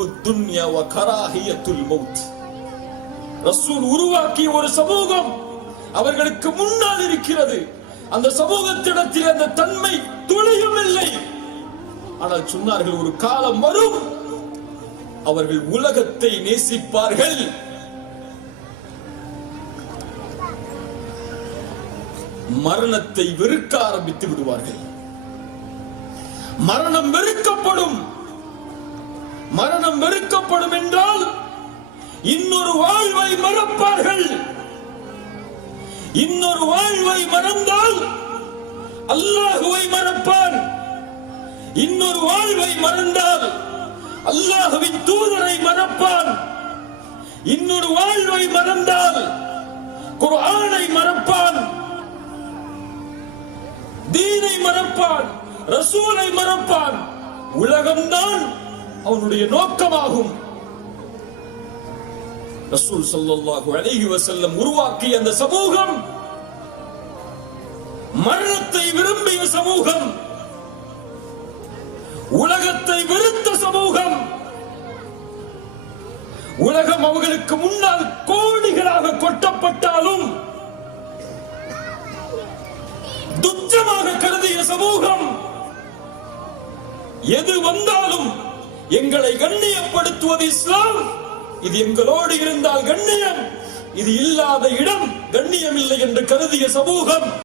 ஹுப்புத் துன்யா வ கராஹியத்துல் மௌத். ரசூல் உருவாக்கிய ஒரு சமூகம் அவர்களுக்கு முன்னால் இருக்கிறது. அந்த சமூகத்திடத்தில் அந்த தன்மை துளியும் இல்லை. ஆனால் சொன்னார்கள், ஒரு காலம் வரும் அவர்கள் உலகத்தை நேசிப்பார்கள், மரணத்தை வெறுக்க ஆரம்பித்து விடுவார்கள். மரணம் வெறுக்கப்படும். மரணம் வெறுக்கப்படும் என்றால் இன்னொரு வாழ்வை மறப்பார்கள். இன்னொரு வாழ்வை மறந்தால் அல்லாஹுவை மறப்பான். இன்னொரு வாழ்வை மறந்தால் அல்லாஹுவின் தூதரை மறப்பான். இன்னொரு வாழ்வை மறந்தால் குர்ஆனை மறப்பான், தீனை மறப்பான், ரசூலை மறப்பான். உலகம்தான் அவனுடைய நோக்கமாகும். ரசூல் ஸல்லல்லாஹு அலைஹி வஸல்லம் உருவாக்கிய அந்த சமூகம் மரணத்தை விரும்பிய சமூகம், உலகத்தை வெறுத்த சமூகம். உலகம் அவர்களுக்கு முன்னால் கோடிகளாக கொட்டப்பட்டாலும் துச்சமாக கருதிய சமூகம். எது வந்தாலும் எங்களை கண்ணியப்படுத்துவது இஸ்லாம். இது எங்களோடு இருந்தால் கண்ணியம், இது இல்லாத இடம் கண்ணியம் இல்லை என்று கருதிய சமூகம்.